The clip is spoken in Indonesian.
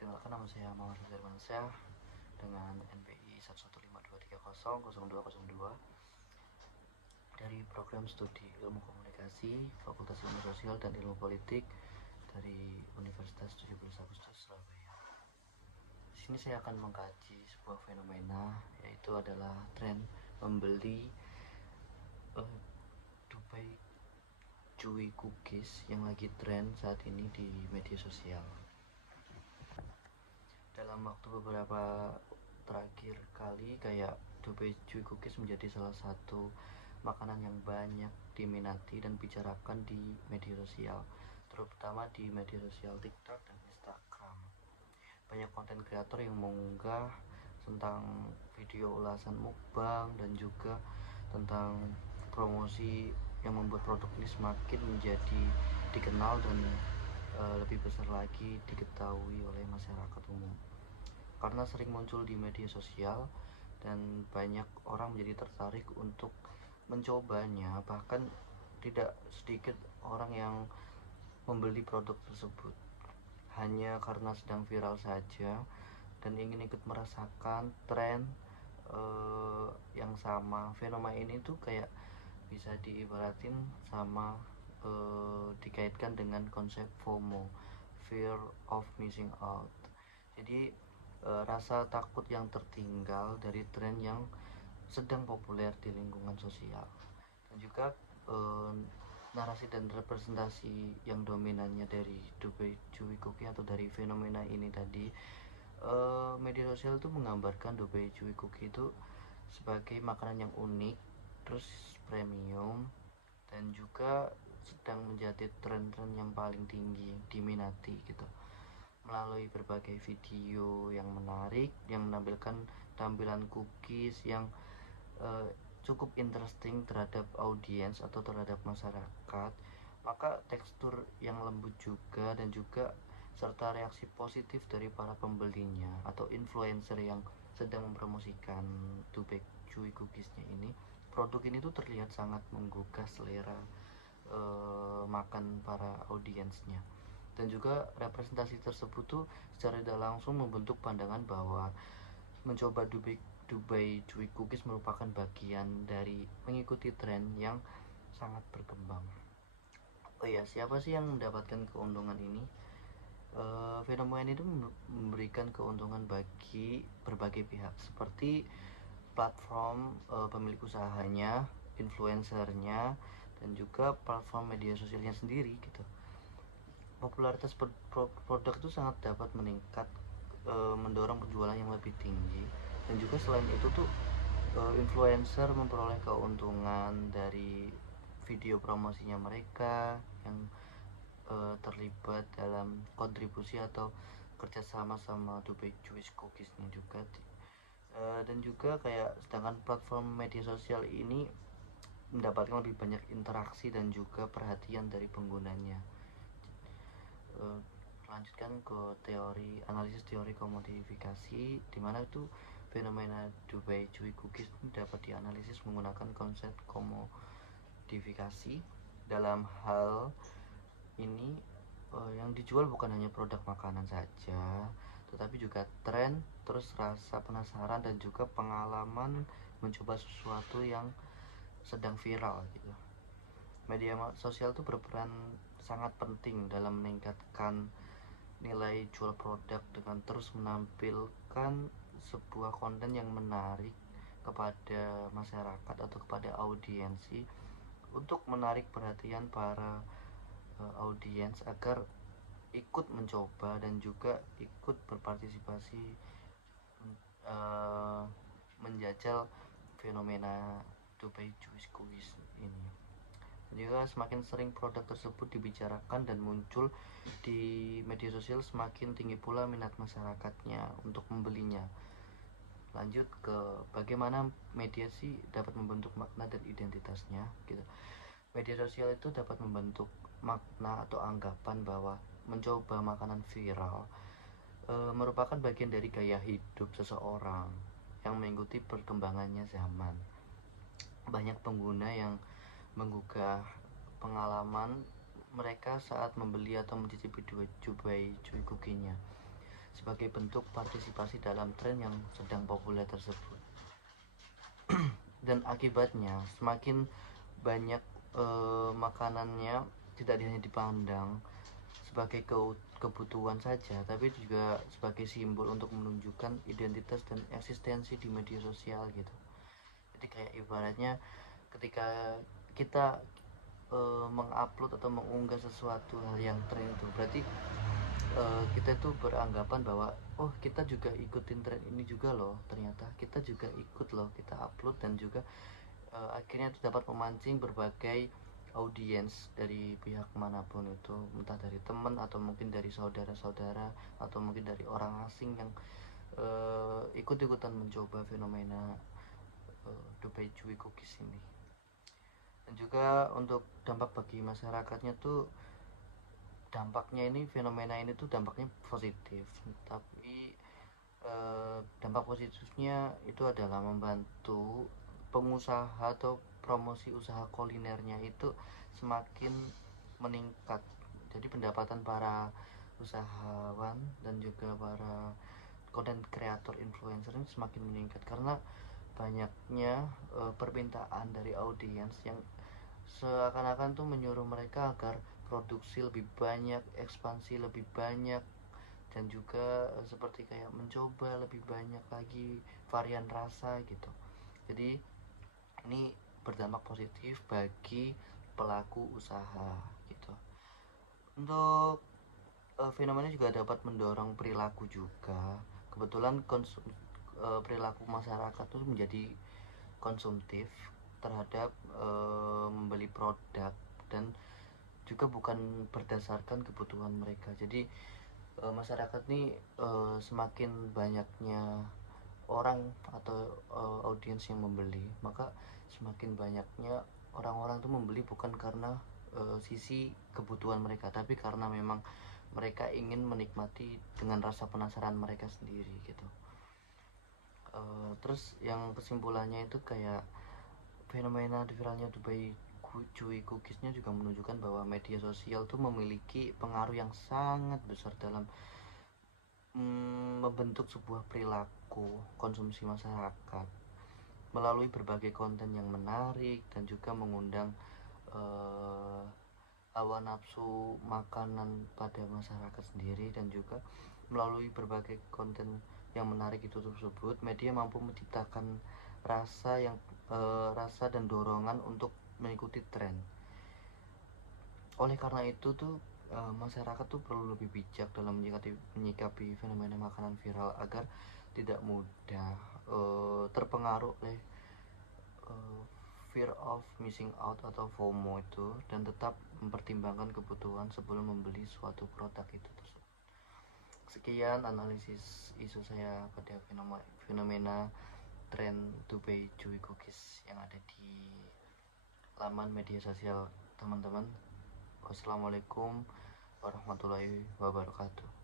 Perkenalkan, nama saya Muhammad Firmansyah dengan NPI 11523000202 dari program studi Ilmu Komunikasi Fakultas Ilmu Sosial dan Ilmu Politik dari Universitas 17 Agustus Surabaya. Di sini saya akan mengkaji sebuah fenomena, yaitu adalah tren membeli Dubai Chewy Cookies yang lagi tren saat ini di media sosial. Dalam waktu beberapa terakhir kali, kayak Dubai Chewy Cookies menjadi salah satu makanan yang banyak diminati dan bicarakan di media sosial, terutama di media sosial TikTok dan Instagram. Banyak konten kreator yang mengunggah tentang video ulasan mukbang dan juga tentang promosi yang membuat produk ini semakin menjadi dikenal dan lebih besar lagi diketahui oleh masyarakat umum karena sering muncul di media sosial dan banyak orang menjadi tertarik untuk mencobanya. Bahkan tidak sedikit orang yang membeli produk tersebut hanya karena sedang viral saja dan ingin ikut merasakan tren yang sama. Fenomena ini tuh kayak bisa diibaratin sama dikaitkan dengan konsep FOMO, fear of missing out. Jadi rasa takut yang tertinggal dari tren yang sedang populer di lingkungan sosial, dan juga narasi dan representasi yang dominannya dari Dubai Chewy Cookie atau dari fenomena ini tadi. Media sosial itu menggambarkan Dubai Chewy Cookie itu sebagai makanan yang unik, terus premium, dan juga sedang menjadi tren-tren yang paling tinggi diminati gitu, melalui berbagai video yang menarik yang menampilkan tampilan cookies yang cukup interesting terhadap audiens atau terhadap masyarakat. Maka tekstur yang lembut juga, dan juga serta reaksi positif dari para pembelinya atau influencer yang sedang mempromosikan Dubai Chewy Cookiesnya ini. Produk ini tuh terlihat sangat menggugah selera makan para audiensnya, dan juga representasi tersebut tuh secara tidak langsung membentuk pandangan bahwa mencoba Dubai Chewy Cookies merupakan bagian dari mengikuti tren yang sangat berkembang. Oh ya, siapa sih yang mendapatkan keuntungan ini? Fenomena itu memberikan keuntungan bagi berbagai pihak, seperti platform pemilik usahanya, influencernya, dan juga platform media sosialnya sendiri gitu. Popularitas produk itu sangat dapat meningkat, mendorong penjualan yang lebih tinggi, dan juga selain itu tuh influencer memperoleh keuntungan dari video promosinya mereka yang terlibat dalam kontribusi atau kerjasama sama Dubai Chewy Cookies ini juga. Dan juga kayak sedangkan platform media sosial ini mendapatkan lebih banyak interaksi dan juga perhatian dari penggunanya. Lanjutkan ke analisis teori komodifikasi, di mana itu fenomena Dubai Chewy Cookies dapat dianalisis menggunakan konsep komodifikasi. Dalam hal ini yang dijual bukan hanya produk makanan saja, tetapi juga tren, terus rasa penasaran, dan juga pengalaman mencoba sesuatu yang sedang viral gitu. Media sosial itu berperan sangat penting dalam meningkatkan nilai jual produk dengan terus menampilkan sebuah konten yang menarik kepada masyarakat atau kepada audiensi, untuk menarik perhatian para audiens agar ikut mencoba dan juga ikut berpartisipasi menjajal fenomena Dubai Chewy Cookies ini. Jika semakin sering produk tersebut dibicarakan dan muncul di media sosial, semakin tinggi pula minat masyarakatnya untuk membelinya. Lanjut ke bagaimana media sih dapat membentuk makna dan identitasnya gitu. Media sosial itu dapat membentuk makna atau anggapan bahwa mencoba makanan viral merupakan bagian dari gaya hidup seseorang yang mengikuti perkembangannya zaman. Banyak pengguna yang menggugah pengalaman mereka saat membeli atau mencicipi Dubai Chewy Cookie-nya, sebagai bentuk partisipasi dalam tren yang sedang populer tersebut. Dan akibatnya semakin banyak makanannya tidak hanya dipandang sebagai kebutuhan saja, tapi juga sebagai simbol untuk menunjukkan identitas dan eksistensi di media sosial gitu. Jadi kayak ibaratnya ketika kita mengupload atau mengunggah sesuatu hal yang tren itu, berarti kita itu beranggapan bahwa oh kita juga ikutin tren ini juga loh, ternyata kita juga ikut loh, kita upload dan juga akhirnya itu dapat memancing berbagai audiens dari pihak manapun itu, entah dari teman atau mungkin dari saudara-saudara atau mungkin dari orang asing yang ikut-ikutan mencoba fenomena Dubai Chewy Cookies ini. Dan juga untuk dampak bagi masyarakatnya tuh, dampaknya ini, fenomena ini tuh dampaknya positif, tapi dampak positifnya itu adalah membantu pengusaha atau promosi usaha kulinernya itu semakin meningkat. Jadi pendapatan para usahawan dan juga para content creator influencer ini semakin meningkat karena banyaknya permintaan dari audiens yang seakan-akan tuh menyuruh mereka agar produksi lebih banyak, ekspansi lebih banyak, dan juga seperti kayak mencoba lebih banyak lagi varian rasa gitu. Jadi ini berdampak positif bagi pelaku usaha gitu. Untuk fenomena juga dapat mendorong perilaku juga. Kebetulan perilaku masyarakat itu menjadi konsumtif terhadap membeli produk dan juga bukan berdasarkan kebutuhan mereka. Jadi masyarakat nih semakin banyaknya orang atau audiens yang membeli, maka semakin banyaknya orang-orang tuh membeli bukan karena sisi kebutuhan mereka, tapi karena memang mereka ingin menikmati dengan rasa penasaran mereka sendiri gitu. Terus yang kesimpulannya itu kayak fenomena viralnya Dubai Chewy Cookiesnya juga menunjukkan bahwa media sosial tuh memiliki pengaruh yang sangat besar dalam membentuk sebuah perilaku konsumsi masyarakat melalui berbagai konten yang menarik dan juga mengundang hawa nafsu makanan pada masyarakat sendiri. Dan juga melalui berbagai konten yang menarik itu tersebut, media mampu menciptakan rasa dan dorongan untuk mengikuti tren. Oleh karena itu tuh masyarakat tuh perlu lebih bijak dalam menyikapi fenomena makanan viral agar tidak mudah terpengaruh oleh fear of missing out atau FOMO itu, dan tetap mempertimbangkan kebutuhan sebelum membeli suatu produk itu tersebut. Sekian analisis isu saya pada fenomena tren Dubai Chewy Cookies yang ada di laman media sosial teman-teman. Wassalamualaikum warahmatullahi wabarakatuh.